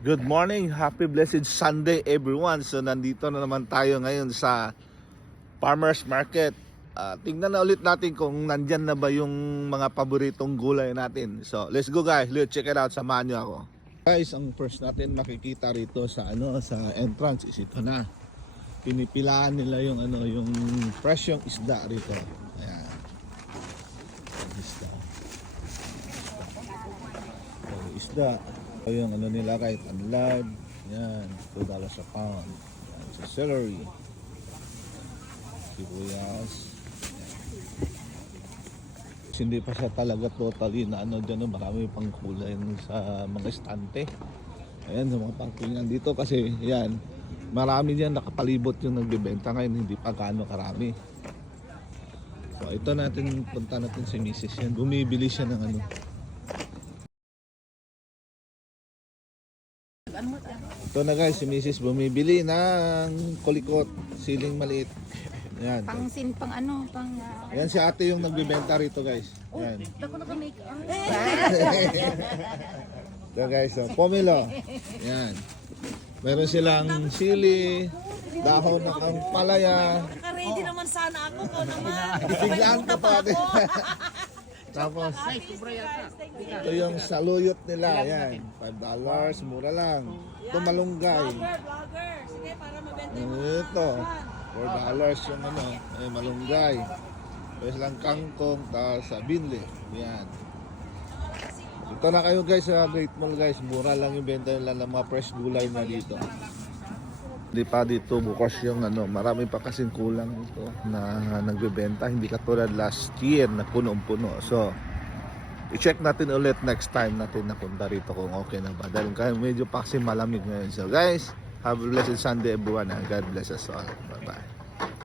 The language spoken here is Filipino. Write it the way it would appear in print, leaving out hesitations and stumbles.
Good morning, happy blessed Sunday everyone. So nandito na naman tayo ngayon sa Farmers Market. Tingnan na ulit natin kung nandyan na ba yung mga paboritong gulay natin. So let's go guys, let's check it out, samahan nyo ako. Guys, ang first natin makikita rito sa sa entrance is ito na. Pinipilaan nila yung yung presyong isda rito. Ayan. Isda. Isda. Yung nila kahit unlad, yan, $2 a pound. Yan, sa celery, sibuyas. Hindi pa siya talaga totally na dyan, marami pang kulay sa mga estante. Ayan, sa mga pangkingan dito kasi yan, marami dyan nakapalibot yung nagbibenta ngayon, hindi pa gaano karami. So ito natin, punta natin si Mrs. yan, bumibili siya ng Ito na guys, si Mrs. bumibili ng kulikot, siling maliit. Yan. Yan si ate yung nagbibenta rito guys. Yan. Ito guys, pomelo. Yan. Meron silang sili, dahon ng palaya. Naka-ready naman sana ako ko naman. Biglaan ka pa ate. Tapos, ito yung saluyot nila, yan, $5, mura lang. Ito malunggay. Vlogger. Sige, para mabenta yung Ito, $4 yung malunggay. Tapos lang kangkong, tapos binli. Yan. Ito na kayo guys sa Great Mall guys, mura lang yung benta nila ng mga fresh gulay na dito. Hindi pa dito bukas yung marami pa kasing kulang ito na nagbebenta, hindi katulad last year na punong-puno. So i-check natin ulit next time natin napunta rito kung okay na ba, dahil kaya medyo pa kasi malamig ngayon. So guys, have a blessed Sunday everyone and God bless us all. Bye bye.